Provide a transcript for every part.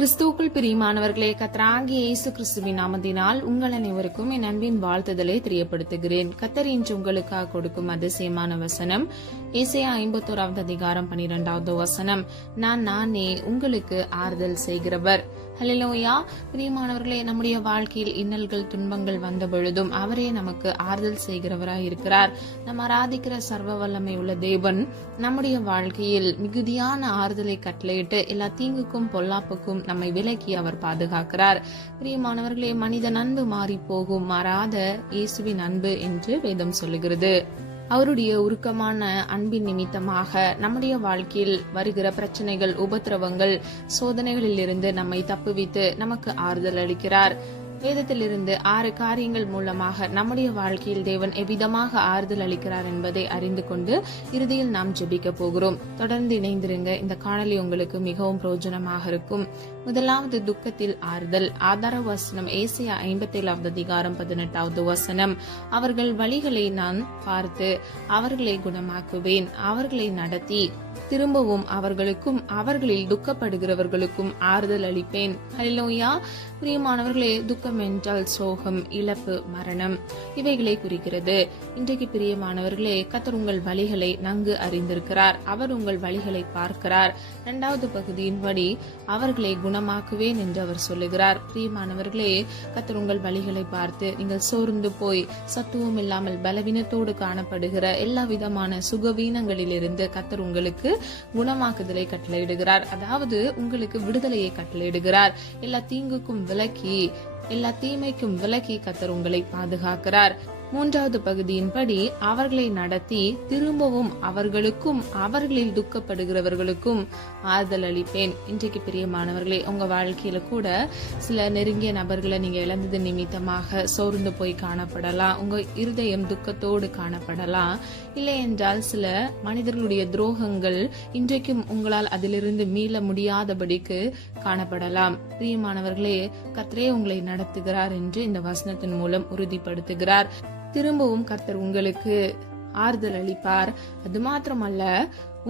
கிறிஸ்துவுக்குள் பிரியமானவர்களே, கர்த்தராகிய இயேசு கிறிஸ்துவின் நாமத்தினால் உங்கள் அனைவருக்கும் என் அன்பின் வாழ்த்துதலை தெரியப்படுத்துகிறேன். கர்த்தர் இன்று உங்களுக்காக கொடுக்கும் அதிசயமான வசனம் ஏசாயா 51 அதிகாரம் 12வது வசனம். நானே உங்களுக்கு ஆறுதல் செய்கிறவர். ஹல்லேலூயா. பிரியமானவர்களே, நம்முடைய வாழ்க்கையில் இன்னல்கள் துன்பங்கள் வந்த பொழுதும் அவரே நமக்கு ஆறுதல் செய்கிறவராய் இருக்கிறார். நம்ம ஆராதிக்கிற சர்வ வல்லமை உள்ள தேவன் நம்முடைய வாழ்க்கையில் மிகுதியான ஆறுதலை கட்டளையிட்டு எல்லா தீங்குக்கும் பொல்லாப்புக்கும் நம்மை விலக்கி அவர் பாதுகாக்கிறார். பிரியமானவர்களே, மனிதன் அன்பு மாறி போகும், மாறாத இயேசுவின் அன்பு என்று வேதம் சொல்லுகிறது. அவருடைய உருக்கமான அன்பின் நிமித்தமாக நம்முடைய வாழ்க்கையில் வருகிற பிரச்சனைகள், உபத்திரவங்கள், சோதனைகளில் இருந்து நம்மை தப்புவித்து நமக்கு ஆறுதல் அளிக்கிறார். வேதத்திலிருந்து 6 காரியங்கள் மூலமாக நம்முடைய வாழ்க்கையில் தேவன் எவ்விதமாக ஆறுதல் அளிக்கிறார் என்பதை அறிந்து கொண்டு இறுதியில் நாம் ஜெபிக்க போகிறோம். தொடர்ந்து இணைந்திருங்க. இந்த காணொளி உங்களுக்கு மிகவும் பிரயோஜனமாக இருக்கும். முதலாவது, துக்கத்தில் ஆறுதல். ஆதார வசனம் ஏசாயா 57 அதிகாரம் 18வது வசனம். அவர்கள் வழிகளை நான் பார்த்து அவர்களை குணமாக்குவேன், அவர்களை நடத்தி திரும்பவும் அவர்களுக்கும் அவர்களில் துக்கப்படுகிறவர்களுக்கும் ஆறுதல் அளிப்பேன். ஹல்லேலூயா. பிரியமானவர்களே, துக்கம் என்றால் சோகம், இழப்பு, மரணம் இவைகளை குறிக்கிறது. இன்றைக்கு பிரியமானவர்களே, கர்த்தர் உங்கள் வழிகளை நன்கு அறிந்திருக்கிறார். அவர் உங்கள் வழிகளை பார்க்கிறார். 2வது பகுதியின்படி அவர்களை குணமாக்குவேன் என்று அவர் சொல்லுகிறார். பிரியமானவர்களே, கர்த்தர் உங்கள் வழிகளை பார்த்து நீங்கள் சோர்ந்து போய் சத்துவம் இல்லாமல் பலவீனத்தோடு காணப்படுகிற எல்லா விதமான சுகவீனங்களிலிருந்து கர்த்தர் உங்களுக்கு குணமாக்குதலை கட்டளையிடுகிறார். அதாவது உங்களுக்கு விடுதலையை கட்டளையிடுகிறார். எல்லா தீங்குக்கும் விலக்கி, எல்லா தீமைக்கும் விலக்கி கர்த்தர் உங்களை பாதுகாக்கிறார். 3வது பகுதியின்படி அவர்களை நடத்தி திரும்பவும் அவர்களுக்கும் அவர்களில் துக்கப்படுகிறவர்களுக்கும் ஆறுதல் அளிப்பேன். இன்றைக்கு பிரியமானவர்களே, உங்க வாழ்க்கையில கூட சில நெருங்கிய நபர்களை நீங்க இழந்தது நிமித்தமாக சோர்ந்து போய் காணப்படலாம். உங்க இருதயம் துக்கத்தோடு காணப்படலாம். இல்லை என்றால் சில மனிதர்களுடைய துரோகங்கள் இன்றைக்கும் உங்களால் அதிலிருந்து மீள முடியாதபடிக்கு காணப்படலாம். பிரியமானவர்களே, கர்த்தரே உங்களை நடத்துகிறார் என்று இந்த வசனத்தின் மூலம் உறுதிப்படுத்துகிறார். திரும்பவும் கர்த்தர் உங்களுக்கு ஆறுதல் அளிப்பார். அது மாத்திரமல்ல,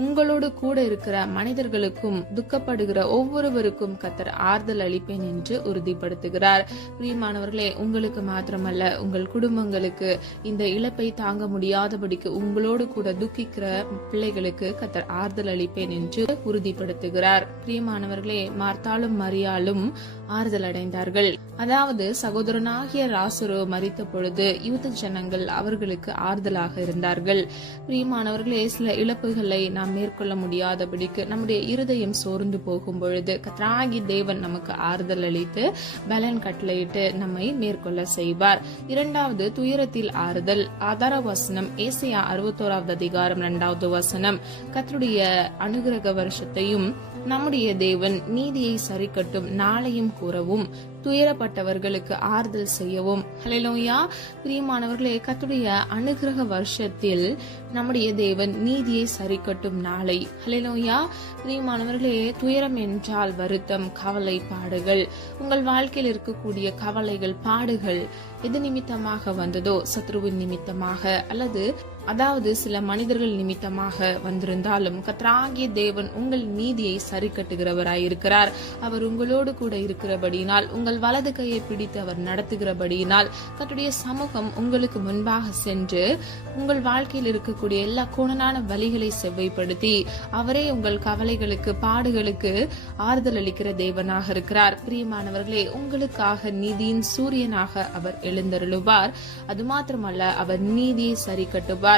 உங்களோடு கூட இருக்கிற மனிதர்களுக்கும் துக்கப்படுகிற ஒவ்வொருவருக்கும் கர்த்தர் ஆறுதல் அளிப்பேன் என்று உறுதிப்படுத்துகிறார். பிரியமானவர்களே, உங்களுக்கு மாத்திரமல்ல, உங்கள் குடும்பங்களுக்கு இந்த இழப்பை தாங்க முடியாதபடிக்கு உங்களோடு கூட துக்கிக்கிற பிள்ளைகளுக்கு கர்த்தர் ஆறுதல் அளிப்பேன் என்று உறுதிப்படுத்துகிறார். பிரியமானவர்களே, மார்த்தாளும் மரியாளும் ஆறுதல் அடைந்தார்கள். அதாவது சகோதரனாகிய லாசரு மரித்த பொழுது யூத ஜனங்கள் அவர்களுக்கு ஆறுதலாக இருந்தார்கள். பிரியமானவர்களே, சில இழப்புகளை நாம் மேற்கொள்ள முடியாதபடிக்கு நம்முடைய இருதயம் சோர்ந்து போகும் பொழுது கர்த்தராகிய தேவன் நமக்கு ஆறுதல் அளித்து பலன் கட்டளையிட்டு நம்மை மேற்கொள்ள செய்வார். 2வது, துயரத்தில் ஆறுதல். ஆதார வசனம் ஏசாயா 61 அதிகாரம் 2வது வசனம். கர்த்தருடைய அனுக்கிரக வருஷத்தையும் நம்முடைய தேவன் நீதியை சரிக்கட்டும் நாளையும் கூறவும், துயரப்பட்டவர்களுக்கு ஆறுதல் செய்யவும். ஹல்லேலூயா. பிரியமானவர்களே, கர்த்தருடைய அனுக்கிரக வருஷத்தில் நம்முடைய தேவன் நீதியை சரிக்கட்டும் நாளை. ஹல்லேலூயா. பிரியமானவர்களே, துயரம் என்றால் வருத்தம், கவலை, பாடுகள். உங்கள் வாழ்க்கையில் இருக்கக்கூடிய கவலைகள், பாடுகள் எது நிமித்தமாக வந்ததோ, சத்ருவின் நிமித்தமாக அல்லது அதாவது சில மனிதர்கள் நிமித்தமாக வந்திருந்தாலும் கர்த்தராகிய தேவன் உங்கள் நீதியை சரி கட்டுகிறவராயிருக்கிறார். அவர் உங்களோடு கூட இருக்கிறபடியினால், உங்கள் வலது கையை பிடித்து அவர் நடத்துகிறபடியினால், கர்த்தருடைய சமூகம் உங்களுக்கு முன்பாக சென்று உங்கள் வாழ்க்கையில் இருக்கக்கூடிய எல்லா கோணலான வழிகளை செவ்வைப்படுத்தி அவரே உங்கள் கவலைகளுக்கு, பாடுகளுக்கு ஆறுதல் அளிக்கிற தேவனாக இருக்கிறார். பிரியமானவர்களே, உங்களுக்காக நீதியின் சூரியனாக அவர் எழுந்தருளுவார். அது மாத்திரமல்ல, அவர் நீதியை சரி கட்டுவார்.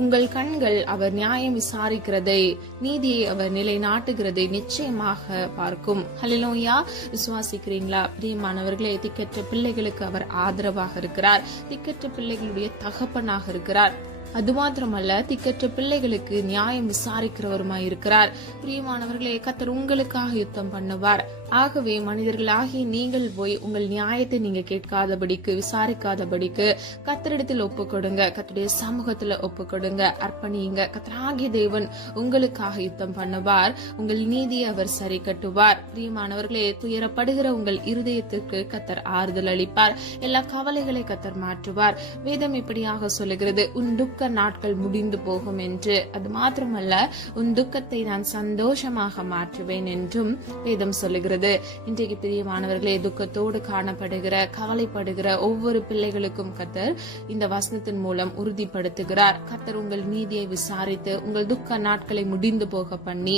உங்கள் கண்கள் அவர் நியாயம் விசாரிக்கிறதை, நீதியை அவர் நிலைநாட்டுகிறதை நிச்சயமாக பார்க்கும். ஹல்லேலூயா. விசுவாசிக்கிறீங்களா? பிரியமானவர்களே, திக்கற்ற பிள்ளைகளுக்கு அவர் ஆதரவாக இருக்கிறார். திக்கற்ற பிள்ளைகளுடைய தகப்பனாக இருக்கிறார். அது மாத்திரமல்ல, திக்கற்ற பிள்ளைகளுக்கு நியாயம் விசாரிக்கிறவருமாய் இருக்கிறார். பிரியமானவர்களே, கர்த்தர் உங்களுக்காக யுத்தம் பண்ணுவார். ஆகவே மனிதர்களாகிய நீங்கள் போய் உங்கள் நியாயத்தை நீங்க கேட்காதபடிக்கு, விசாரிக்காதபடிக்கு கர்த்தரிடத்தில் ஒப்பு கொடுங்க. கர்த்தருடைய சமூகத்துல ஒப்பு கொடுங்க, அர்ப்பணியுங்க. கர்த்தராகிய தேவன் உங்களுக்காக யுத்தம் பண்ணுவார். உங்கள் நீதியை அவர் சரி கட்டுவார். பிரியமானவர்களே, துயரப்படுகிற உங்கள் இருதயத்திற்கு கர்த்தர் ஆறுதல் அளிப்பார். எல்லா கவலைகளை கர்த்தர் மாற்றுவார். வேதம் இப்படியாக சொல்லுகிறது, உன் துக்க நாட்கள் முடிந்து போகும் என்று. அது மாத்திரமல்ல, உன் துக்கத்தை நான் சந்தோஷமாக மாற்றுவேன் என்றும் வேதம் சொல்லுகிறது. இருக்கிறது. இன்றைக்கு பிரியமானவர்களே, துக்கத்தோடு காணப்படுகிற, கவலைப்படுகிற ஒவ்வொரு பிள்ளைகளுக்கும் கர்த்தர் இந்த வசனத்தின் மூலம் உறுதிப்படுத்துகிறார். கர்த்தர் உங்கள் நீதியை விசாரித்து உங்கள் துக்க நாட்களை முடிந்து போக பண்ணி,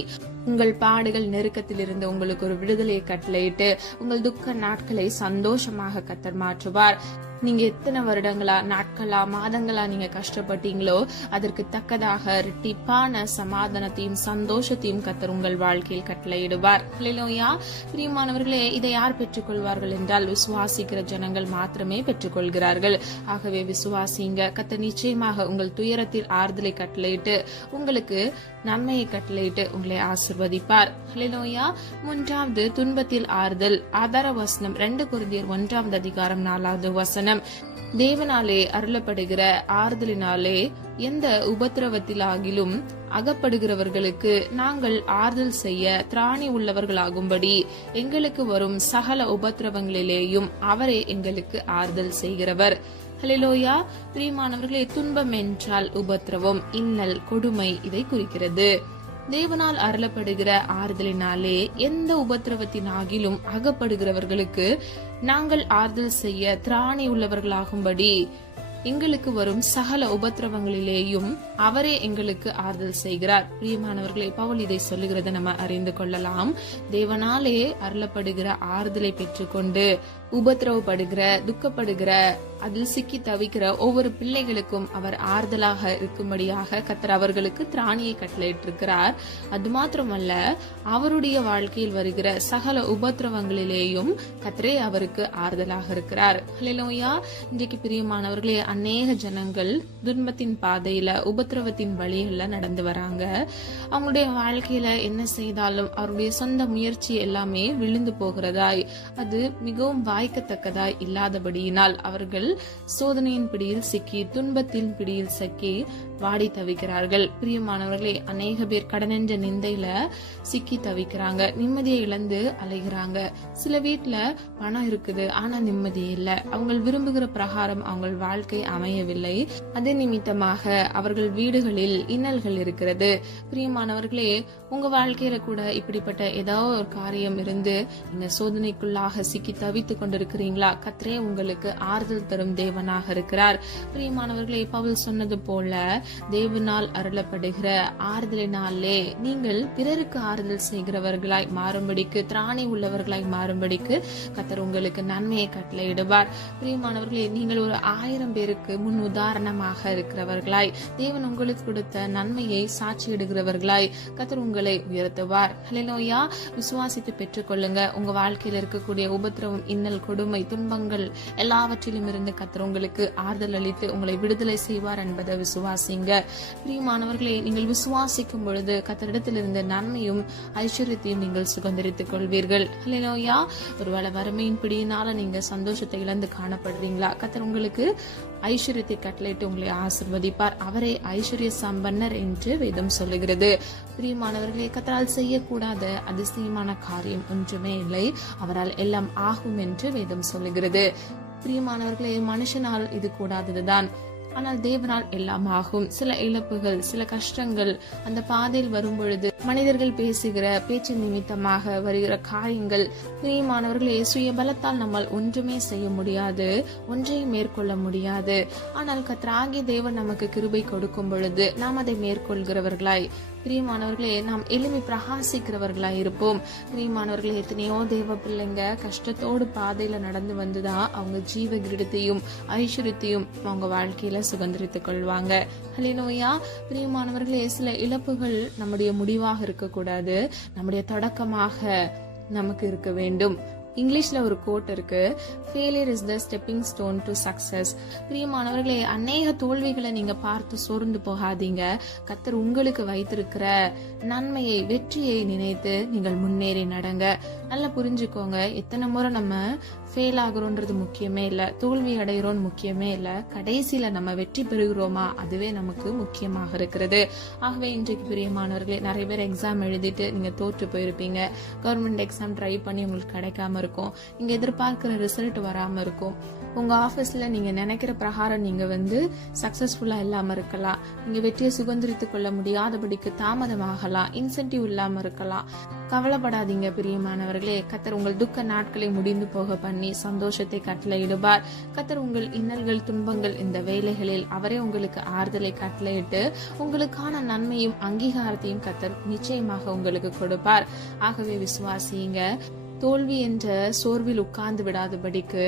உங்கள் பாடுகள் நெருக்கத்தில் இருந்து உங்களுக்கு ஒரு விடுதலையை கட்டளையிட்டு உங்கள் துக்க நாட்களை சந்தோஷமாக கர்த்தர் மாற்றுவார். நீங்க எத்தனை வருடங்களா, நாட்களா, மாதங்களா நீங்க கஷ்டப்பட்டீங்களோ அதற்கு தக்கதாக இரட்டிப்பான சமாதானத்தையும் சந்தோஷத்தையும் கர்த்தர் உங்கள் வாழ்க்கையில் கட்டளையிடுவார். ஹல்லேலூயா. பிரியமானவர்களே, இதை யார் பெற்றுக்கொள்வார்கள் என்றால் விசுவாசிக்கிற ஜனங்கள் மாத்திரமே பெற்றுக்கொள்கிறார்கள். ஆகவே விசுவாசிங்க. கர்த்தர் நிச்சயமாக உங்கள் துயரத்தில் ஆறுதலை கட்டளையிட்டு உங்களுக்கு நன்மையை கட்டளையிட்டு உங்களை ஆசிர்வதிப்பார். ஹல்லேலூயா. மூன்றாவது, துன்பத்தில் ஆறுதல். ஆதார வசனம் 2 கொரிந்தியர் 1:4 வசனம். தேவனாலே அருளப்படுகிற ஆறுதலினாலே எந்த உபத்திரவத்திலாகிலும் அகப்படுகிறவர்களுக்கு நாங்கள் ஆறுதல் செய்ய திராணி உள்ளவர்களாகும்படி எங்களுக்கு வரும் சகல உபத்திரவங்களிலேயும் அவரே எங்களுக்கு ஆறுதல் செய்கிறவர். ஹல்லேலூயா. பிரியமானவர்களே, துன்பம் என்றால் உபத்திரவம், இன்னல், கொடுமை இதை குறிக்கிறது. தேவனால் அருளப்படுகிற ஆறுதலினாலே எந்த உபத்திரவத்தினாகிலும் அகப்படுகிறவர்களுக்கு நாங்கள் ஆறுதல் செய்ய திராணி உள்ளவர்களாகும்படி எங்களுக்கு வரும் சகல உபத்திரவங்களிலேயும் அவரே எங்களுக்கு ஆறுதல் செய்கிறார். பிரியமானவர்களே, பவுல் இதை சொல்லுகிறத நம்ம அறிந்து கொள்ளலாம். தேவனாலே அருளப்படுகிற ஆறுதலை பெற்றுக்கொண்டு உபத்திரவப்படுகிற, துக்கப்படுகிற, அதில் சிக்கி தவிக்கிற ஒவ்வொரு பிள்ளைகளுக்கும் அவர் ஆறுதலாக இருக்கும்படியாக கர்த்தர் அவர்களுக்கு திராணியை கட்டளையிட்டிருக்கிறார். அது மாத்திரமல்ல, அவருடைய வாழ்க்கையில் வருகிற சகல உபத்திரவங்களிலேயும் கர்த்தரே அவருக்கு ஆறுதலாக இருக்கிறார். ஹல்லேலூயா. இன்றைக்கு பிரியமானவர்களே, அநேக ஜனங்கள் துன்பத்தின் பாதையில, உபத்திரவத்தின் வழியில நடந்து வராங்க. அவங்களுடைய வாழ்க்கையில என்ன செய்தாலும் அவருடைய சொந்த முயற்சி எல்லாமே விழுந்து போகிறதாய், அது மிகவும் வாய்க்கத்தக்கதாய் இல்லாதபடியினால் அவர்கள் சோதனையின் பிடியில் சிக்கி, துன்பத்தின் பிடியில் சிக்கி வாடி தவிக்கிறார்கள். பிரியமானவர்களே, அநேக பேர் கடனென்ற நிந்தையில சிக்கி தவிக்கிறாங்க, நிம்மதியை இழந்து அலைகிறாங்க. சில வீட்டுல பணம் இருக்குது, ஆனா நிம்மதி இல்லை. அவங்க விரும்புகிற பிரகாரம் அவங்க வாழ்க்கை அமையவில்லை. அதே நிமித்தமாக அவர்கள் வீடுகளில் இன்னல்கள் இருக்கிறது. பிரியமானவர்களே, உங்க வாழ்க்கையில கூட இப்படிப்பட்ட ஏதாவது ஒரு காரியம் இருந்து நீங்க சோதனைக்குள்ளாக சிக்கி தவித்து கொண்டிருக்கிறீங்களா? கர்த்தரே உங்களுக்கு ஆறுதல் தரும் தேவனாக இருக்கிறார். பிரியமானவர்களே, பவுல் சொன்னது போல தேவனால் அருளப்படுகிற ஆறுதலினாலே நீங்கள் பிறருக்கு ஆறுதல் செய்கிறவர்களாய் மாறும்படிக்கு, திராணி உள்ளவர்களாய் மாறும்படிக்கு கர்த்தர் உங்களுக்கு நன்மையை கட்டளையிடுவார். பிரியமானவர்களே, நீங்கள் ஒரு 1000 பேருக்கு முன் உதாரணமாக இருக்கிறவர்களாய், தேவன் உங்களுக்கு கொடுத்த நன்மையை சாட்சியிடுகிறவர்களாய் கர்த்தர் உங்களை உயர்த்துவார். ஹல்லேலூயா. விசுவாசித்து பெற்றுக்கொள்ளுங்க. உங்க வாழ்க்கையில் இருக்கக்கூடிய உபத்திரவம், இன்னல், கொடுமை, துன்பங்கள் எல்லாவற்றிலும் இருந்து கர்த்தர் உங்களுக்கு ஆறுதல் அளித்து உங்களை விடுதலை செய்வார் என்பதை விசுவாசிங்க. பிரியமானவர்களே, நீங்கள் விசுவாசிக்கும் பொழுது கர்த்தரிடத்திலிருந்து நன்மையும் ஐஸ்வர்யத்தையும் நீங்கள் சுதந்திரித்துக் கொள்வீர்கள். ஹல்லேலூயா. ஒருவேளை வறுமையின் பிடியினால நீங்க சந்தோஷத்தை இழந்து காணப்படுறீங்களா? கர்த்தர் உங்களுக்கு ஐஸ்வர்யத்தை கட்டளையிட்டு உங்களை ஆசிர்வதிப்பார். அவரே ஐஸ்வர்ய சம்பன்னர் என்று வேதம் சொல்லுகிறது. பிரியமானவர்களே, கர்த்தரால் செய்யக்கூடாத அதிசயமான காரியம் ஒன்றுமே இல்லை. அவரால் எல்லாம் ஆகும் என்று வேதம் சொல்லுகிறது. பிரியமானவர்களே, மனுஷனால் இது கூடாததுதான், ஆனால் தேவனால் எல்லாம் ஆகும். சில இழப்புகள், சில கஷ்டங்கள் அந்த பாதையில் வரும் பொழுது மனிதர்கள் பேசுகிற பேச்சு நிமித்தமாக வருகிற காரியங்கள், பிரியமானவர்களே, சுய பலத்தால் நம்மால் ஒன்றுமே செய்ய முடியாது, ஒன்றையும் மேற்கொள்ள முடியாது. ஆனால் கர்த்தராகிய தேவன் நமக்கு கிருபை கொடுக்கும் பொழுது நாம் அதை மேற்கொள்கிறவர்களாய், பிரியமானவர்களே, நாம் எளிமை பிரகாசிக்கிறவர்களாய் இருப்போம். பிரியமானவர்களே, எத்தனையோ தேவ பிள்ளைங்க கஷ்டத்தோடு பாதையில நடந்து வந்துதான் அவங்க ஜீவ கிரீடத்தையும் ஐஸ்வர்யத்தையும் அவங்க வாழ்க்கையில சுதந்திரித்துக் கொள்வாங்க. ஹல்லேலூயா. பிரியமானவர்களே, சில இழப்புகள் நம்முடைய முடிவாக இருக்கக்கூடாது, நம்முடைய தொடக்கமாக நமக்கு இருக்க வேண்டும். இங்கிலீஷ்ல ஒரு கோட் இருக்கு, failure is the stepping stone to success. பிரியமானவர்களே, அநேக தோல்விகளை நீங்க பார்த்து சோர்ந்து போகாதீங்க. கர்த்தர் உங்களுக்கு வைத்திருக்கிற நன்மையை, வெற்றியை நினைத்து நீங்கள் முன்னேறி நடங்க. நல்லா புரிஞ்சுக்கோங்க, எத்தனை முறை நம்ம ஃபெயில் ஆகுறோன்றது முக்கியமே இல்ல, தோல்வி அடைகிறோம் முக்கியமே இல்ல, கடைசியில நம்ம வெற்றி பெறுகிறோமா அதுவே நமக்கு முக்கியமாக இருக்கிறது. ஆகவே இன்றைக்கு பிரியமானவர்களே, நிறைய பேர் எக்ஸாம் எழுதிட்டு நீங்க தோற்று போயிருப்பீங்க. கவர்மெண்ட் எக்ஸாம் ட்ரை பண்ணி உங்களுக்கு கிடைக்காம இருக்கும், நீங்க எதிர்பார்க்கிற ரிசல்ட் வராம இருக்கும். உங்க ஆபீஸ்ல நீங்க நினைக்கிற பிரகாரம் நீங்க சக்சஸ்ஃபுல்லா இல்லாம இருக்கலாம், நீங்க வெற்றியை சுதந்திரித்துக் கொள்ள முடியாதபடிக்கு தாமதமாகலாம், இன்சென்டிவ் இல்லாம இருக்கலாம். கவலைப்படாதீங்க பிரியமானவர்களே. கத்தர் உங்கள் துக்க நாட்களை முடிந்து போக பண்ணி சந்தோஷத்தை கட்டளையிடுவார். கத்தர் உங்கள் இன்னல்கள் துன்பங்கள் இந்த வேலைகளில் அவரே உங்களுக்கு ஆறுதலை கட்டளையிட்டு உங்களுக்கான நன்மையும் அங்கீகாரத்தையும் கத்தர் நிச்சயமாக உங்களுக்கு கொடுப்பார். ஆகவே விசுவாசியுங்க. தோல்வி என்ற சோர்வில் உட்கார்ந்து விடாதபடிக்கு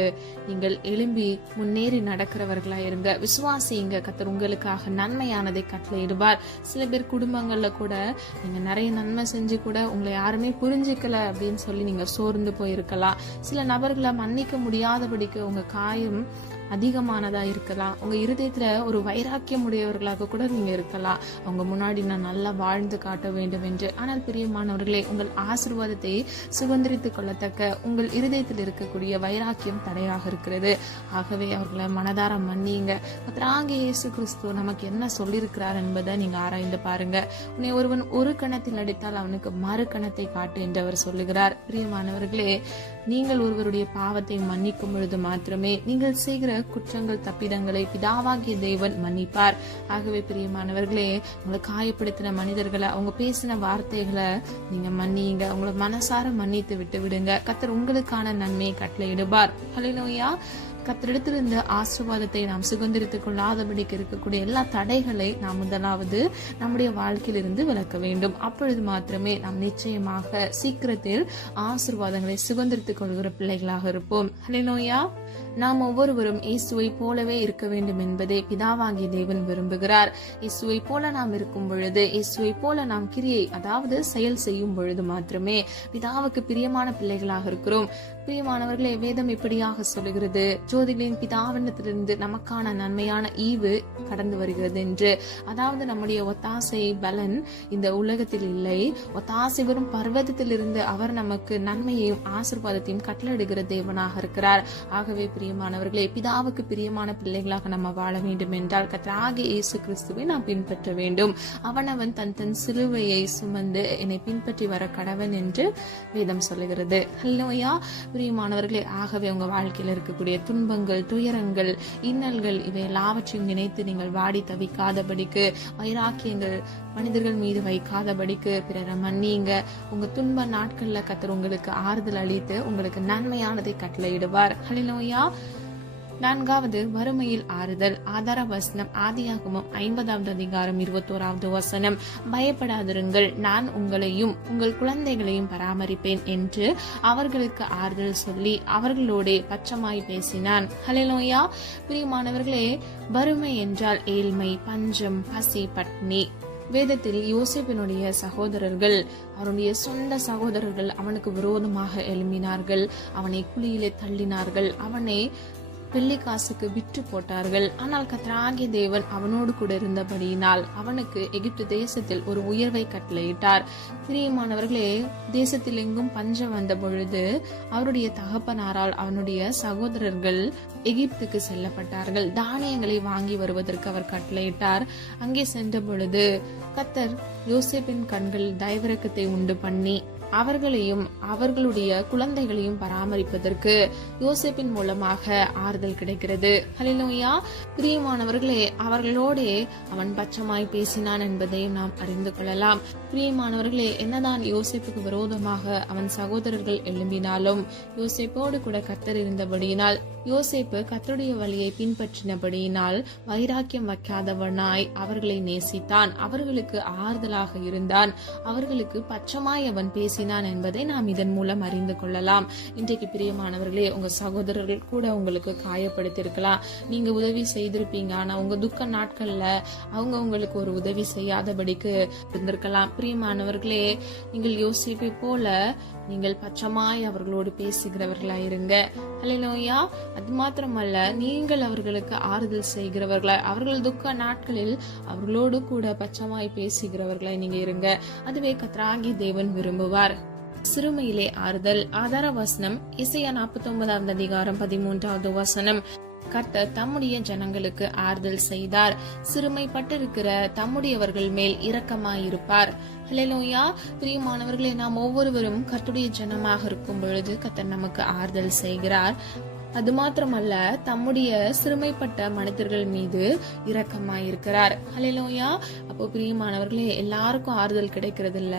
நீங்கள் எழும்பி முன்னேறி நடக்கிறவர்களா இருங்க. விசுவாசிங்க. கத்தர் உங்களுக்காக நன்மையானதை கட்டளையிடுவார். சில பேர் குடும்பங்கள்ல கூட நீங்க நிறைய நன்மை செஞ்சு கூட உங்களை யாருமே புரிஞ்சுக்கல அப்படின்னு சொல்லி நீங்க சோர்ந்து போயிருக்கலாம். சில நபர்களை மன்னிக்க முடியாதபடிக்கு உங்க காயம் அதிகமானதா இருக்கலாம். உங்க இருதயத்துல ஒரு வைராக்கியம் உடையவர்களாக கூட நீங்க இருக்கலாம். அவங்க முன்னாடி நான் நல்லா வாழ்ந்து காட்ட வேண்டும் என்று. ஆனால் பிரியமானவர்களே, உங்கள் ஆசீர்வாதத்தை சுதந்திரித்துக் கொள்ளத்தக்க உங்கள் இருதயத்தில் இருக்கக்கூடிய வைராக்கியம் தடையாக இருக்கிறது. ஆகவே அவர்களை மனதார மன்னியுங்க. கர்த்தராகிய இயேசு கிறிஸ்து நமக்கு என்ன சொல்லியிருக்கிறார் என்பதை நீங்க ஆராய்ந்து பாருங்க. உன்னை ஒருவன் ஒரு கணத்தில் அடித்தால் அவனுக்கு மறு கணத்தை காட்டு என்று அவர் சொல்லுகிறார். பிரியமானவர்களே, நீங்கள் ஒருவருடைய பாவத்தை மன்னிக்கும் பொழுது மாத்திரமே நீங்கள் செய்கிற குற்றங்கள் தப்பிதங்களை பிதாவாகிய தேவன் மன்னிப்பார். ஆகவே பிரியமானவர்களே, உங்களை காயப்படுத்தின மனிதர்களை, அவங்க பேசின வார்த்தைகளை நீங்க மன்னியுங்க. உங்களை மனசார மன்னித்து விட்டு விடுங்க. கர்த்தர் உங்களுக்கான நன்மையை கட்டளையிடுவார். ஹல்லேலூயா. கர்த்தரிடத்திலிருந்து ஆசீர்வாதத்தை நாம் சுதந்திரித்துக் கொள்ளாதபடிக்கு இருக்கக்கூடிய எல்லா தடைகளை நாம் முதலாவது நம்முடைய வாழ்க்கையிலிருந்து விலக்க வேண்டும். அப்பொழுது மாத்திரமே நாம் நிச்சயமாக சீக்கிரத்தில் ஆசீர்வாதங்களை சுதந்திரித்துக் கொள்கிற பிள்ளைகளாக இருப்போம். ஹல்லேலூயா. நாம் ஒவ்வொருவரும் இயேசுவை போலவே இருக்க வேண்டும் என்பதை பிதாவாகிய தேவன் விரும்புகிறார். இயேசுவை போல நாம் இருக்கும் பொழுது, இயேசுவை போல நாம் கிரியை அதாவது செயல் செய்யும் பொழுது மாத்திரமே பிதாவுக்கு பிரியமான பிள்ளைகளாக இருக்கிறோம். பிரியமானவர்களே, வேதம் இப்படியாக சொல்லுகிறது, ஜோதிகளின் பிதாவினத்திலிருந்து நமக்கான நன்மையான ஈவு கடந்து வருகிறது என்று. அதாவது நம்முடைய ஒத்தாசை பலன் இந்த உலகத்தில் இல்லை. ஒத்தாசை வரும் பர்வதத்தில் இருந்து அவர் நமக்கு நன்மையையும் ஆசீர்வாதத்தையும் கட்டளையிடுகிற தேவனாக இருக்கிறார். ஆகவே பிரியமானவர்களே, பிதாவுக்கு பிரியமான பிள்ளைகளாக நம்ம வாழ வேண்டும் என்றால் கர்த்தராகிய இயேசு கிறிஸ்துவை நாம் பின்பற்ற வேண்டும். அவனவன் தன் சிலுவையை சுமந்து என்னை பின்பற்றி வர கடவன் என்று வேதம் சொல்லுகிறது. ஹல்லேலூயா. பிரியமானவர்களே, ஆகவே உங்க வாழ்க்கையில் இருக்கக்கூடிய துன்பங்கள், துயரங்கள், இன்னல்கள் இவை எல்லாவற்றையும் நினைத்து நீங்கள் வாடி தவிக்காதபடிக்கு, வைராக்கியங்கள் மனிதர்கள் மீது வைக்காதபடிக்கு பிறரை மன்னிங்க. உங்க துன்ப நாட்கள்ல கர்த்தர் உங்களுக்கு ஆறுதல் அளித்து உங்களுக்கு நன்மையானதை கட்டளையிடுவார். ஹல்லேலூயா. 4வது வறுமையில் ஆறுதல். ஆதார வசனம் ஆதியாகமம் 50வது அதிகாரம் 21வது வசனம். பயப்படாதிருங்கள், நான் உங்களையும் உங்கள் குழந்தைகளையும் பராமரிப்பேன் என்று அவர்களுக்கு ஆறுதல் சொல்லி அவர்களோட பச்சமாய் பேசினான். ஹல்லேலூயா. பிரியமானவர்களே, வறுமை என்றால் ஏழ்மை, பஞ்சம், பசி, பட்னி. வேதத்தில் யோசேப்பினுடைய சகோதரர்கள், அவனுடைய சொந்த சகோதரர்கள் அவனுக்கு விரோதமாக எழும்பினார்கள். அவனை குழியிலே தள்ளினார்கள். அவனை வெள்ளிக்காசுக்கு விற்று போட்டார்கள். ஆனால் கர்த்தராகிய தேவன் அவனோடு கூட இருந்தபடியினால் அவனுக்கு எகிப்து தேசத்தில் ஒரு உயர்வை கட்டளையிட்டார். பிரியமானவர்களே, தேசத்தில் எங்கும் பஞ்சம் வந்த பொழுது அவருடைய தகப்பனாரால் அவனுடைய சகோதரர்கள் எகிப்துக்கு செல்லப்பட்டார்கள். தானியங்களை வாங்கி வருவதற்கு அவர் கட்டளையிட்டார். அங்கே சென்ற பொழுது கர்த்தர் யோசேப்பின் கண்கள் தயவிரக்கத்தை உண்டு பண்ணி அவர்களையும் அவர்களுடைய குழந்தைகளையும் பராமரிப்பதற்கு யோசேப்பின் மூலமாக ஆறுதல் கிடைக்கிறது. ஹல்லேலூயா. பிரியமானவர்களே, அவர்களோட அவன் பச்சமாய் பேசினான் என்பதையும் நாம் அறிந்து கொள்ளலாம். பிரியமானவர்களே, என்னதான் யோசேப்புக்கு விரோதமாக அவன் சகோதரர்கள் எழும்பினாலும் யோசேப்போடு கூட கர்த்தர் இருந்தபடியினால், யோசேப்பு கர்த்தருடைய வழியை பின்பற்றினபடியினால் வைராக்கியம் வைக்காதவனாய் அவர்களை நேசித்தான். அவர்களுக்கு ஆறுதலாக இருந்தான். அவர்களுக்கு பச்சமாய் அவன் பேசினான் என்பதை நாம் இதன் மூலம் அறிந்து கொள்ளலாம். இன்றைக்கு பிரியமானவர்களே, உங்க சகோதரர்கள் கூட உங்களுக்கு காயப்படுத்திருக்கலாம். நீங்க உதவி செய்திருப்பீங்க. ஆனா உங்க துக்க நாட்கள்ல அவங்க உங்களுக்கு ஒரு உதவி செய்யாதபடிக்கு இருந்திருக்கலாம். பிரியமானவர்களே, நீங்கள் யோசிப்பை போல நீங்கள் பச்சமாய் அவர்களோடு பேசுகிறவர்களாய் இருங்க. ஹல்லேலூயா. அது மாத்திரமல்ல, நீங்கள் அவர்களுக்கு ஆறுதல் செய்கிறவர்களாய், அவர்கள் துக்க நாட்களில் அவர்களோடு கூட பச்சமாய் பேசுகிறவர்களாய் நீங்க இருங்க. அதுவே கர்த்தராகிய தேவன் விரும்புவார். சிறுமையிலே ஆறுதல். ஆதார வசனம் எசேயா 49வது அதிகாரம் 13வது வசனம். கர்த்தர் தம்முடைய ஜனங்களுக்கு ஆறுதல் செய்தார். சிறுமைப்பட்டிருக்கிற தம்முடையவர்கள் மேல் இரக்கமாயிருப்பார். ஹல்லேலூயா. பிரியமானவர்களே, நாம் ஒவ்வொருவரும் கர்த்தருடைய ஜனமாக இருக்கும் பொழுது கர்த்தர் நமக்கு ஆறுதல் செய்கிறார். அது மாத்திரமல்ல, தம்முடைய சிறுமைப்பட்ட மனிதர்கள் மீது இரக்கமாயிருக்கிறார். ஹல்லேலூயா. அப்போ பிரியமானவர்களே, எல்லாருக்கும் ஆறுதல் கிடைக்கிறது இல்ல.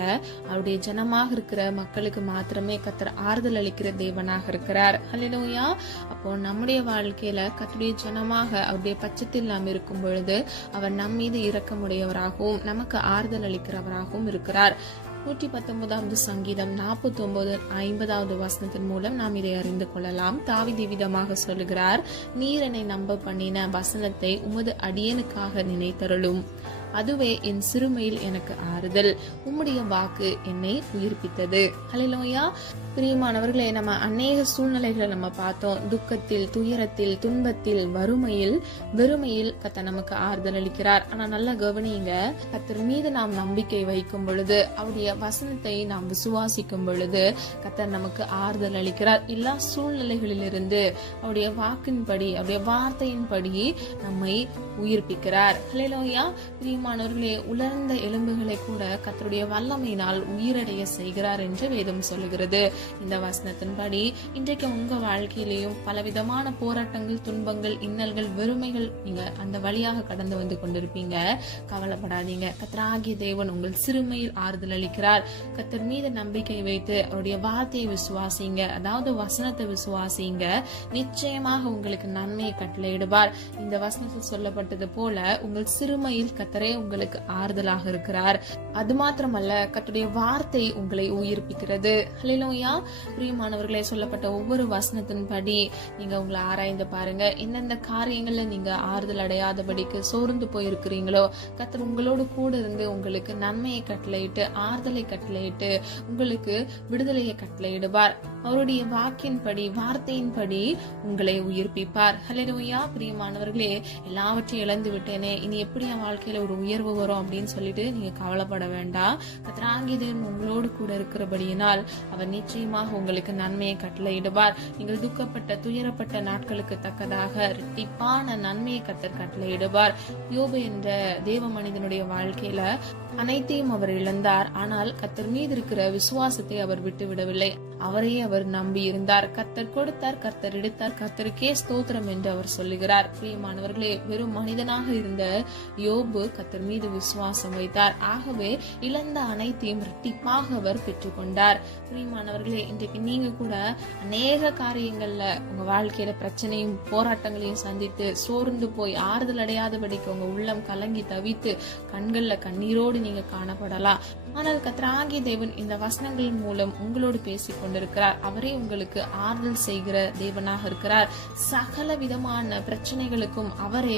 அவருடைய ஜனமாக இருக்கிற மக்களுக்கு மாத்திரமே கர்த்தர் ஆறுதல் அளிக்கிற தேவனாக இருக்கிறார். ஹல்லேலூயா. அப்போ நம்முடைய வாழ்க்கையில கர்த்தருடைய ஜனமாக அவருடைய பட்சத்தில் நாம் இருக்கும் பொழுது அவர் நம் மீது இரக்கமுடையவராகவும் நமக்கு ஆறுதல் அளிக்கிறவராகவும் இருக்கிறார். 119வது சங்கீதம் 49-50வது வசனத்தின் மூலம் நாம் இதை அறிந்து கொள்ளலாம். தாவீது விதமாக சொல்லுகிறார், நீர் என்னை நம்ப பண்ணின வசனத்தை உமது அடியனுக்காக நினைத்தருளும். அதுவே என் சிறுமையில் எனக்கு ஆறுதல். உம்முடைய வாக்கு என்னை உயிர்ப்பித்தது. ஹல்லேலூயா. பிரியமானவர்களே, நம்ம அநேக சூழ்நிலைகளை நம்ம பார்த்தோம். துக்கத்தில், துயரத்தில், துன்பத்தில், வறுமையில், வெறுமையில் கர்த்தர் நமக்கு ஆறுதல் அளிக்கிறார். ஆனா நல்லா கவனிங்க, கர்த்தர் மீது நாம் நம்பிக்கை வைக்கும் பொழுது, அவருடைய வசனத்தை நாம் விசுவாசிக்கும் பொழுது கர்த்தர் நமக்கு ஆறுதல் அளிக்கிறார். எல்லா சூழ்நிலைகளிலிருந்து அவருடைய வாக்கின்படி, அவருடைய வார்த்தையின்படி நம்மை உயிர்ப்பிக்கிறார். ஹல்லேலூயா. பிரியமானவர்களே, உலர்ந்த எலும்புகளை கூட கர்த்தருடைய வல்லமையினால் உயிரடைய செய்கிறார் என்று வேதம் சொல்லுகிறது. இந்த வசனத்தின்படி இன்றைக்கு உங்க வாழ்க்கையிலேயும் பலவிதமான போராட்டங்கள், துன்பங்கள், இன்னல்கள், வெறுமைகள் நீங்க அந்த வழியாக கடந்து வந்து கொண்டிருப்பீங்க. கவலைப்படாதீங்க. கர்த்தராகிய தேவன் உங்கள் சிறுமையில் ஆறுதல் அளிக்கிறார். கர்த்தர் மீது நம்பிக்கை வைத்து அவருடைய வார்த்தையை விசுவாசிங்க, அதாவது வசனத்தை விசுவாசிங்க. நிச்சயமாக உங்களுக்கு நன்மையை கட்டளையிடுவார். இந்த வசனத்தில் சொல்லப்பட்டது போல உங்கள் சிறுமையில் கர்த்தரே உங்களுக்கு ஆறுதலாக இருக்கிறார். அது மாத்திரமல்ல, கர்த்தருடைய வார்த்தை உங்களை உயிர்ப்பிக்கிறது. ஹல்லேலூயா. பிரியமானவர்களே, சொல்லப்பட்ட ஒவ்வொரு வசனத்தின்படி நீங்க உங்களை ஆராய்ந்து பாருங்க. எந்தெந்த காரியங்கள்ல நீங்க ஆறுதல் அடையாதபடிக்கு சோர்ந்து போயிருக்கிறீங்களோ, கர்த்தர் உங்களோடு கூட இருந்து உங்களுக்கு நன்மையை கட்டளையிட்டு, ஆறுதலை கட்டளையிட்டு, உங்களுக்கு விடுதலையை கட்டளையிடுவார். அவருடைய வாக்கின்படி, வார்த்தையின்படி உங்களை உயிர்ப்பிப்பார். ஹல்லேலூயா. பிரியமானவர்களே, எல்லாவற்றையும் இழந்து விட்டேனே, இனி எப்படி என் வாழ்க்கையில ஒரு உயர்வு வரும் அப்படின்னு சொல்லிட்டு நீங்க கவலைப்பட வேண்டாம். கர்த்தராகிய தேவன் உங்களோடு கூட இருக்கிறபடியினால் அவர் நிச்சயமாக உங்களுக்கு நன்மையை கட்டளையிடுவார். நீங்கள் துக்கப்பட்ட, துயரப்பட்ட நாட்களுக்கு தக்கதாக இரட்டிப்பான நன்மையை கர்த்தர் கட்டளையிடுவார். யோபு என்ற தேவ மனிதனுடைய வாழ்க்கையில அனைத்தையும் அவர் இழந்தார். ஆனால் கர்த்தர் மீது இருக்கிற விசுவாசத்தை அவர் விட்டுவிடவில்லை. அவரையே அவர் நம்பி இருந்தார். கர்த்தர் கொடுத்தார், கர்த்தர் எடுத்தார், கர்த்தருக்கே ஸ்தோத்திரம் என்று அவர் சொல்லுகிறார். பிரியமானவர்களே, வெறும் மனிதனாக இருந்த யோபு கர்த்தர் மீது விசுவாசம் வைத்தார். ஆகவே இழந்த அனைத்தையும் இரட்டிப்பாக அவர் பெற்றுக்கொண்டார். பிரியமானவர்களே, இன்றைக்கு நீங்க கூட அநேக காரியங்கள்ல உங்க வாழ்க்கையில பிரச்சனையும் போராட்டங்களையும் சந்தித்து சோர்ந்து போய் ஆறுதல் அடையாதபடிக்கு உங்க உள்ளம் கலங்கி தவித்து கண்கள்ல கண்ணீரோடு நீங்க காணப்படலாம். ஆனால் கர்த்தராகிய தேவன் இந்த வசனங்களின் மூலம் உங்களோடு பேசிக் கொண்டிருக்கிறார். அவரே உங்களுக்கு ஆறுதல் செய்கிற தேவனாக இருக்கிறார். சகல விதமான பிரச்சனைகளுக்கும் அவரே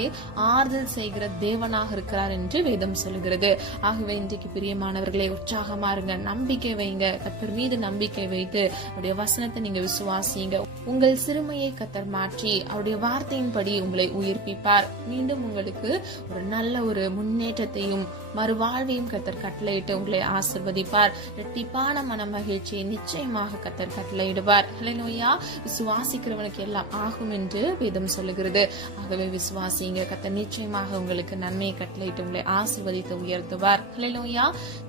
ஆறுதல் செய்கிற தேவனாக இருக்கிறார் என்று வேதம் சொல்கிறது. ஆகவே இன்றைக்கு பிரியமானவர்களே, உற்சாகமா இருங்க, நம்பிக்கை வைங்க. கர்த்தர் மீது நம்பிக்கை வைத்து அவருடைய வசனத்தை நீங்க விசுவாசிங்க. உங்கள் சிறுமையை கர்த்தர் மாற்றி அவருடைய வார்த்தையின்படி உங்களை உயிர்ப்பிப்பார். மீண்டும் உங்களுக்கு ஒரு நல்ல ஒரு முன்னேற்றத்தையும் மறுவாழ்வையும் கர்த்தர் கட்டளையிட்டு உங்களை ஆசிர்வதிப்பார். இரட்டிப்பான மன மகிழ்ச்சியை நிச்சயமாக கர்த்தர் கட்டளையிடுவார். ஹல்லேலூயா. விசுவாசிக்கிறவனுக்கு எல்லாம் ஆகும் என்று வேதம் சொல்லுகிறது. ஆகவே விசுவாசிங்க. கர்த்தர் நிச்சயமாக உங்களுக்கு நன்மையை கட்டளையிட்டு உங்களை ஆசிர்வதித்து உயர்த்துவார். ஹல்லேலூயா.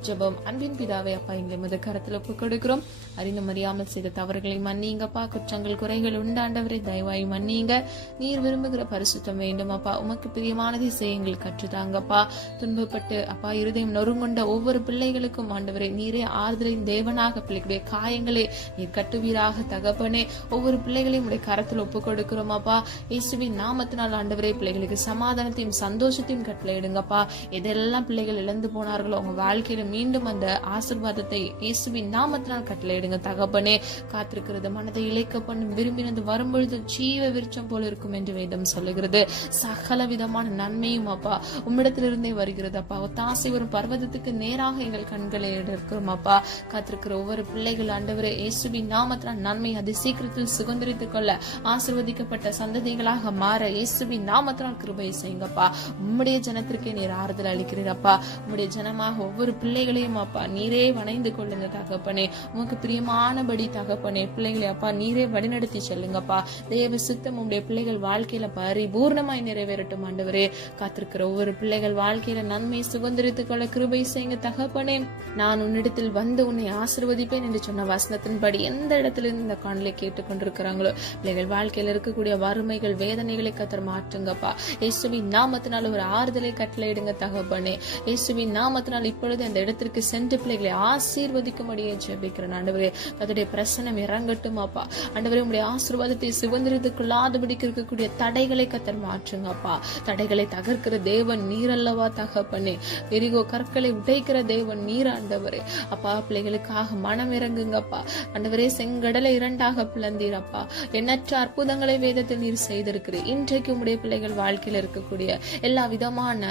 ஜெபம். அன்பின் பிதாவே, அப்பா, எங்களை முத கரத்துல ஒப்புக் கொடுக்கிறோம். அறிந்தும் அறியாமல் செய்த தவறுகளை மன்னிங்கப்பா. குற்றங்கள் குறைகள் உண்டாண்டவரை தயவாய் மன்னிங்க. நீர் விரும்புகிற பரிசுத்தம் வேண்டும் அப்பா. உமக்கு பிரியமானதை செய்ய எங்களுக்கு கற்றுதாங்கப்பா. துன்பப்பட்டு அப்பா இருதயம் நொறுங்கொண்ட ஒவ்வொரு பிள்ளைகளுக்கும் ஆண்டவரே நீரே ஆறுதலின் தேவனாக பிள்ளைகளுடைய காயங்களை நீர் கட்டுவீராக தகப்பனே. ஒவ்வொரு பிள்ளைகளையும் உடைய கரத்தில் ஒப்புக் கொடுக்கிறோம் அப்பா. இயேசுவின் நாமத்தினால் ஆண்டவரே பிள்ளைகளுக்கு சமாதானத்தையும் சந்தோஷத்தையும் கட்டளையிடுங்கப்பா. எதெல்லாம் பிள்ளைகள் இழந்து போனார்களோ உங்க வாழ்க்கையில மீண்டும் அந்த ஆசீர்வாதத்தை இயேசுவின் நாமத்தினால் கட்டளையிடுங்க தகப்பனே. காத்திருக்கிறது மனதை இழைக்க பண்ணும், விரும்பினது வரும்பொழுது ஜீவ விருட்சம் போல இருக்கும் என்று வேதம் சொல்லுகிறது. சகல விதமான நன்மையும் அப்பா உம்மிடத்திலிருந்தே வருகிறது அப்பா. ஒத்தாசை வரும் பர்வதத்துக்கு நேராக எங்கள் கண்களை எடுக்கிறோம் அப்பா. காத்திருக்கிற ஒவ்வொரு பிள்ளைகள் ஆண்டவரே இயேசுவின் நாமத்தினால் நன்மை அதி சீக்கிரத்தில் சுதந்திரித்துக் கொள்ள ஆசீர்வதிக்கப்பட்ட சந்ததிகளாக மாற இயேசுவின் நாமத்தினால் கிருபை செய்யுங்கப்பா. உம்முடைய ஜனத்திற்கே நீர் ஆறுதல் அளிக்கிறீரப்பா. உம்முடைய ஜனமாக ஒவ்வொரு பிள்ளைகளையும் அப்பா நீரே வணைந்து கொள்ளுங்க தகப்பனே. உமக்கு பிரியமானபடி தகப்பனே பிள்ளைகளை அப்பா நீரே வழிநடத்தி செல்லுங்கப்பா. தேவ சித்தம் உம்முடைய பிள்ளைகள் வாழ்க்கையில பரிபூர்ணமாய் நிறைவேறட்டும் ஆண்டவரே. காத்திருக்கிற ஒவ்வொரு பிள்ளைகள் வாழ்க்கையில நன்மை சுதந்திரித்துக் கொள்ள கிருபை செய்யுங்க தகப்பனே. நான் உன்னிடத்தில் வந்து உன்னை ஆசீர்வதிப்பேன் என்று சொன்ன வசனத்தின்படி சித்தத்தின்படி எந்த இடத்துல இருந்து இந்த காணொளி கேட்டுக்கொண்டிருக்கிறாங்களோ பிள்ளைகள் வாழ்க்கையில் இருக்கக்கூடிய வறுமைகள் வேதனைகளை கத்தர் மாற்றுங்கப்பா. இயேசுவின் நாமத்தினால் ஒரு ஆறுதலை கட்டளையிடுங்க தகப்பனே. இயேசுவின் நாமத்தினால் இப்பொழுது அந்த இடத்திற்கு சென்று பிள்ளைகளை ஆசீர்வதிக்கும்படியே ஜெபிக்கிறேன் ஆண்டவரே. அதோடைய பிரசனம் இறங்கட்டும் அப்பா. ஆண்டவரே உங்களுடைய ஆசீர்வாதத்தை சுதந்திரத்துக்குள்ளாதபடிக்கு இருக்கக்கூடிய தடைகளை கத்தர் மாற்றுங்கப்பா. தடைகளை தகர்க்கிற தேவன் நீரல்லவா தகப்பனே. எரிகோ கற்களை உடைக்கிற தேவன் நீர் ஆண்டவரே. அப்பா பிள்ளைகளுக்காக மனம் இறங்குங்கப்பா. ஆண்டவரே செங்கடலை இரண்டாக பிளந்தீரப்பா. எண்ணற்ற அற்புதங்களை வேதத்தில் நீர் செய்திருக்கிறீர். இன்றைக்கு உம்முடைய பிள்ளைகள் வாழ்க்கையில் இருக்கக்கூடிய எல்லா விதமான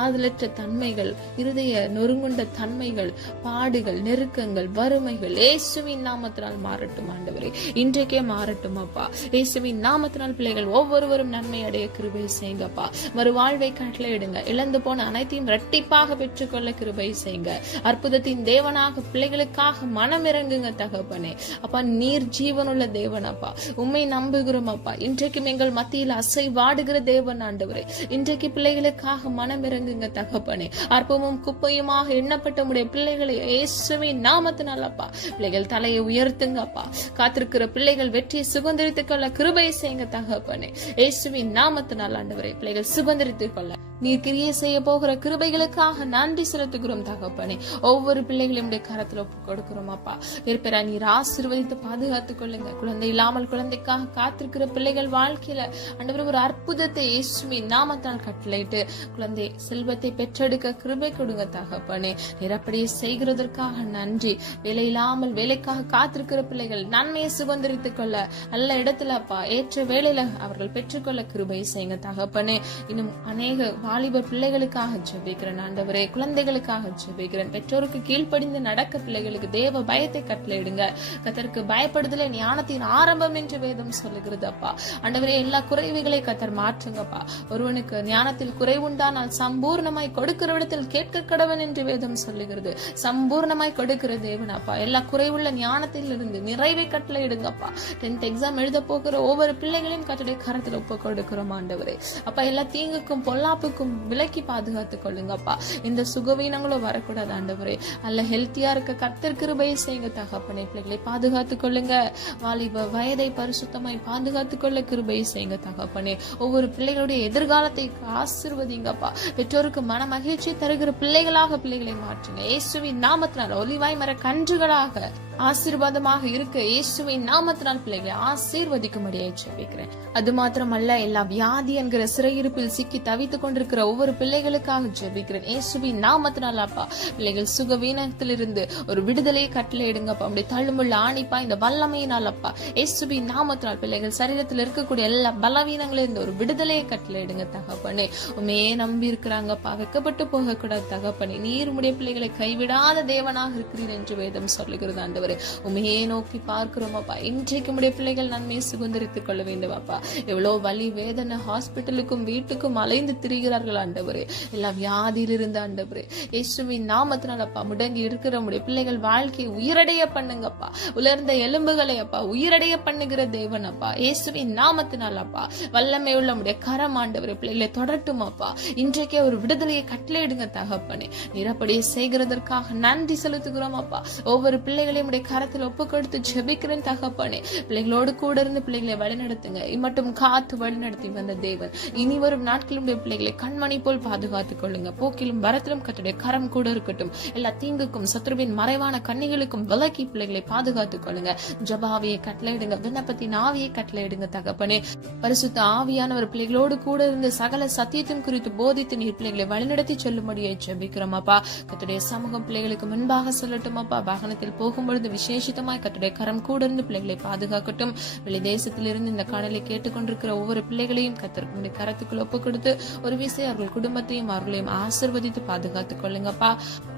ஆதலற்ற தன்மைகள், இருதய நொறுங்குண்ட தன்மைகள், பாடுகள், நெருக்கங்கள், வறுமைகள் இயேசுவின் நாமத்தினால் மாறட்டும் ஆண்டவரே. இன்றைக்கே மாறட்டும் அப்பா. இயேசுவின் நாமத்தினால் பிள்ளைகள் ஒவ்வொருவரும் நன்மை அடைய கிருபை செய்யுங்கப்பா. மறுவாழ்வை கட்டளையிடுங்க. இழந்து போன அனைத்தையும் இரட்டிப்பாக பெற்றுக்கொள்ள கிருபை செய்யுங்க. அற்புதத்தின் தேவனாக பிள்ளைகளுக்காக மனம் இறங்குங்க தகப்பனே. அப்பா நீர் ஜீவனுள்ள தேவன் அப்பா. உம்மை நம்புகிறோம் அப்பா. இன்றைக்கும் எங்கள் மத்தியில் அசைவாடுகிற தேவன் ஆண்டவரே. இன்றைக்கு பிள்ளைகளுக்காக மனம் இறங்குங்க தகப்பனே. அற்பமும் குப்பையுமாக எண்ணப்பட்ட உடைய பிள்ளைகளை இயேசுவின் நாமத்தினால் அப்பா பிள்ளைகள் தலையை உயர்த்துங்க அப்பா. காத்திருக்கிற பிள்ளைகள் வெற்றியை சுதந்திரித்துக் கொள்ள கிருபை செய்யுங்க தகப்பனே. இயேசுவின் நாமத்தினால் ஆண்டவரே பிள்ளைகள் சுதந்திரித்துக் கொள்ள நீர் கிரியை செய்ய போகிற கிருபைகளுக்காக நன்றி செலுத்துகிறோம் தகப்பனே. ஒவ்வொரு பிள்ளைகளையும் கரத்துல ஒப்பு கொடுக்கிறோம் அப்பா. இருப்பா நீர் ஆசீர்வதித்து பாதுகாத்துக் கொள்ளுங்க. குழந்தை இல்லாமல் குழந்தைக்காக காத்திருக்கிற பிள்ளைகள் வாழ்க்கையில ஆண்டவரே ஒரு அற்புதத்தை இயேசுவின் நாமத்தால் கட்டளையிட்டு குழந்தை செல்வத்தை பெற்றெடுக்க கிருபை கொடுங்க தகப்பனே. நீர் அப்படியே செய்கிறதற்காக நன்றி. வேலை இல்லாமல் வேலைக்காக காத்திருக்கிற பிள்ளைகள் நன்மையை சுதந்திரித்துக் கொள்ள நல்ல இடத்துல அப்பா ஏற்ற வேலையில அவர்கள் பெற்றுக்கொள்ள கிருபை செய்யுங்க தகப்பனே. இன்னும் அநேக வாலிபர் பிள்ளைகளுக்காக ஜெபிக்கிறேன் ஆண்டவரே. குழந்தைகளுக்காக ஜெபிக்கிறேன். பெற்றோருக்கு கீழ்ப்படிந்து நடக்க பிள்ளைகளுக்கு தேவ பயத்தை கட்டளையிடுங்க. கத்தருக்கு பயப்படுதலே ஞானத்தின் ஆரம்பம் என்று வேதம் சொல்லுகிறது அப்பா. ஆண்டவரே எல்லா குறைவுகளை கத்தர் மாற்றுங்கப்பா. ஒருவனுக்கு ஞானத்தில் குறைவுண்டானால் சம்பூர்ணமாய் கொடுக்கிற இடத்தில் கேட்க கடவன் என்று வேதம் சொல்லுகிறது. சம்பூர்ணமாய் கொடுக்கிற தேவன் அப்பா. எல்லா குறைவுள்ள ஞானத்தில் இருந்து நிறைவை கட்டளையிடுங்கப்பா. 10th எக்ஸாம் எழுத போகிற ஒவ்வொரு பிள்ளைகளையும் கத்துடைய கரத்தில் ஒப்பு கொடுக்கிறோம் ஆண்டவரே. அப்பா எல்லா தீங்குக்கும் பொல்லாப்புக்கும் விலக்கி பாதுகாத்துக் கொள்ளுங்கப்பா. இந்த சுகவீனங்களும் வரக்கூடாது ஆண்டவரே. அல்ல ஹெல்த்தியா இருக்க கர்த்தர் கிருபை செய்யுங்க தகப்பனே. பிள்ளைகளை பாதுகாத்துக் கொள்ளுங்க. வாலிப வயதை பரிசுத்தமாய் பாதுகாத்துக் கொள்ள கிருபை செய்யுங்க தகப்பனே. ஒவ்வொரு பிள்ளைகளுடைய எதிர்காலத்தை ஆசீர்வதிங்கப்பா. பெற்றோருக்கு மன மகிழ்ச்சி தருகிற பிள்ளைகளாக பிள்ளைகளை மாற்றுங்க. இயேசுவின் நாமத்தினால் ஒலிவாய் மர கன்றுகளாக ஆசீர்வாதமாக இருக்க இயேசுவின் நாமத்தினால் பிள்ளைகளை ஆசீர்வதிக்கும்படியே ஜெபிக்கிறேன். அது மாத்திரமல்ல எல்லா வியாதி என்கிற சிறையிருப்பில் சிக்கி தவித்துக் கொண்டிருக்கிற ஒவ்வொரு பிள்ளைகளுக்காக ஜெபிக்கிறேன். இயேசுவின் நாமத்தினால் அப்பா பிள்ளைகள் சுகவீனத்திலிருந்து ஒரு விடுதலையை கட்டளையிடுங்கப்பா. அப்படி தள்ளுமுள்ள ஆணிப்பா இந்த வல்லமையினால் அப்பா இயேசுவின் நாமத்தினால் பிள்ளைகள் சரீரத்தில் இருக்கக்கூடிய எல்லா பலவீனங்களில் இருந்து ஒரு விடுதலையை கட்டளையிடுங்க தகப்பனே. உமே நம்பி இருக்கிறாங்கப்பா. வெக்கப்பட்டு போக கூடாது தகப்பனே. நீர் உடைய பிள்ளைகளை கைவிடாத தேவனாக இருக்கிறீர் என்று வேதம் சொல்லுகிறது ஆண்டவரே. உமையே நோக்கி பார்க்கிறோம் அப்பா. இன்றைக்கு உடைய பிள்ளைகள் நன்மையை சுதந்திரித்துக் கொள்ள வேண்டும் அப்பா. எவ்வளவு வலி வேதனை ஹாஸ்பிட்டலுக்கும் வீட்டுக்கும் அலைந்து திரிகிறார்கள் ஆண்டவரே. எல்லா வியாதியிலிருந்து ஆண்டவரே இயேசுவின் நாமத்தினால் அப்பா முடங்கி இருக்கிற உடைய பிள்ளைகள் வாழ்க்கையை உயிரடைய பண்ணுங்கப்பா. உலர்ந்த எலும்புகளை அப்பா உயிரடைய பண்ணுகிற தேவன் அப்பா. இயேசுவின் நாமத்தினால் அப்பா வல்லமை உள்ள உடைய கரம் ஆண்டவரே பிள்ளைகளை தொடரட்டும் அப்பா. இன்றைக்கே ஒரு விடுதலையை கட்டளையிடுங்க தகப்பனே. நிரப்படியை செய்கிறதற்காக நன்றி செலுத்துகிறோம் அப்பா. ஒவ்வொரு பிள்ளைகளையும் கரத்தில் ஒப்பு கொடுத்து ஜெபிக்கிறேன் தகப்பனே. பிள்ளைகளோடு கூட இருந்து பிள்ளைகளை வழிநடத்துங்க. இம்மட்டும் காத்து வழிநடத்தி வந்த தேவன் இனி வரும் நாட்களும் பிள்ளைகளை கண்மணி போல் பாதுகாத்துக் கொள்ளுங்க. போக்கிலும் வரத்திலும் கர்த்தருடைய கரம் கூட இருக்கட்டும். எல்லா தீங்குக்கும் சத்ருவின் மறைவான கண்ணிகளுக்கும் விலக்கி பிள்ளைகளை பாதுகாத்துக் கொள்ளுங்க. ஜபாவியை கட்டளையிடுங்க. விண்ணப்பத்தின் ஆவியை கட்டளையிடுங்க தகப்பனே. பரிசுத்த ஆவியானவர் பிள்ளைகளோடு கூட இருந்து சகல சத்தியத்தின் குறித்து போதித்து நீர் பிள்ளைகளை வழிநடத்தி செல்லும்படியை ஜெபிக்கிறோம் அப்பா. கர்த்தருடைய சமூகம் பிள்ளைகளுக்கு முன்பாக சொல்லட்டும் அப்பா. வாகனத்தில் போகும்பொழுது விசேஷிதமாய் கர்த்தருடைய கரம் கூட இருந்து பிள்ளைகளை பாதுகாக்கட்டும். வெளி தேசத்திலிருந்து இந்த காணலை கேட்டுக்கொண்டிருக்கிற ஒவ்வொரு பிள்ளைகளையும் கர்த்தருடைய கரத்துக்குள் ஒப்பு கொடுத்து ஒரு விசை அவர்கள் குடும்பத்தையும் அவர்களையும் ஆசீர்வதித்து பாதுகாத்துக் கொள்ளுங்கப்பா.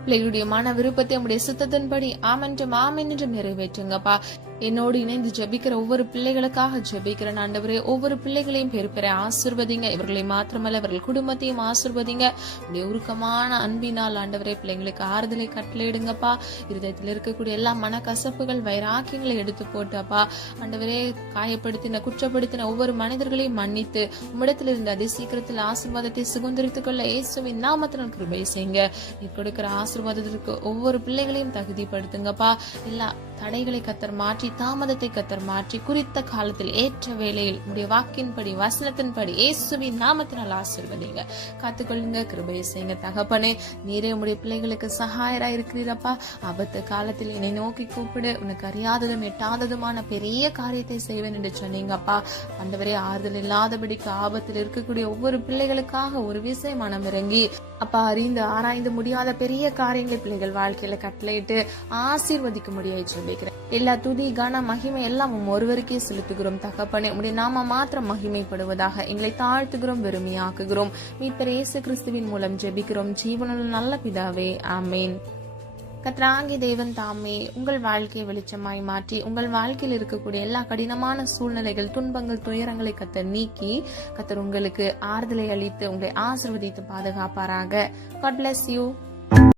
பிள்ளைகளுடைய மன விருப்பத்தை நம்முடைய சித்தத்தின்படி ஆமென்றும் ஆமென் என்றும் நிறைவேற்றுங்கப்பா. என்னோடு இணைந்து ஜெபிக்கிற ஒவ்வொரு பிள்ளைகளுக்காக ஜெபிக்கிறேன் ஆண்டவரே. ஒவ்வொரு பிள்ளைகளையும் பெருப்பெற ஆசீர்வதிங்க. இவர்களை மாத்திரமல்ல இவர்கள் குடும்பத்தையும் ஆசீர்வதிங்க. உருக்கமான அன்பினால் ஆண்டவரே பிள்ளைங்களுக்கு ஆறுதலை கட்டளையிடுங்கப்பா. இருதயத்தில் இருக்கக்கூடிய எல்லா மனக்கசப்புகள் வைராக்கியங்களை எடுத்து போட்டப்பா ஆண்டவரே காயப்படுத்தின குற்றப்படுத்தின ஒவ்வொரு மனிதர்களையும் மன்னித்து உம்மிடத்தில் இருந்து அதி சீக்கிரத்தில் ஆசீர்வாதத்தை சுதந்திரித்துக் கொள்ள இயேசுவின் நாமத்தினால் கிருபை செய்யுங்க. நீ கொடுக்கிற ஆசீர்வாதத்திற்கு ஒவ்வொரு பிள்ளைகளையும் தகுதிப்படுத்துங்கப்பா. எல்லா தடைகளை கத்தர் மாற்றி, தாமதத்தை கத்தர் மாற்றி, குறித்த காலத்தில் ஏற்ற வேளையில் உடைய வாக்கின்படி வசனத்தின்படி இயேசுவின் நாமத்தினால் ஆசீர்வதிங்க, காத்துக்கொள்ளுங்க, கிருபையை செய்யுங்க தகப்பனே. நீரே உடைய பிள்ளைகளுக்கு சகாயராய் இருக்கிறீரப்பா. ஆபத்து காலத்தில் என்னை நோக்கி கூப்பிடு, உனக்கு அறியாததும் எட்டாததுமான பெரிய காரியத்தை செய்வேன் என்று சொன்னீங்கப்பா. ஆண்டவரே, ஆறுதல் இல்லாதபடிக்கு ஆபத்தில் இருக்கக்கூடிய ஒவ்வொரு பிள்ளைகளுக்காக ஒரு விசை மனம் இறங்கி அப்பா, அறிந்து ஆராய்ந்து முடியாத பெரிய காரியங்களை பிள்ளைகள் வாழ்க்கையில கட்டளையிட்டு ஆசீர்வதிக்க முடியாது சொல்லிக்கிறேன். எல்லா துதி கன மகிமை எல்லாம் ஒருவருக்கே செலுத்துகிறோம் தகப்பனே. உடைய நாம மாத்திரம் மகிமைப்படுவதாக எங்களை தாழ்த்துகிறோம், வெறுமையாக்குகிறோம். மீட்பர் இயேசு கிறிஸ்துவின் மூலம் ஜெபிக்கிறோம் ஜீவனுள்ள நல்ல பிதாவே, ஆமேன். கர்த்தராகிய தேவன் தாமே உங்கள் வாழ்க்கையை வெளிச்சமாய் மாற்றி, உங்கள் வாழ்க்கையில் இருக்கக்கூடிய எல்லா கடினமான சூழ்நிலைகள், துன்பங்கள், துயரங்களை கர்த்தர் நீக்கி, கர்த்தர் உங்களுக்கு ஆறுதலை அளித்து உங்களை ஆசீர்வதித்து பாதுகாப்பாராக. God bless you.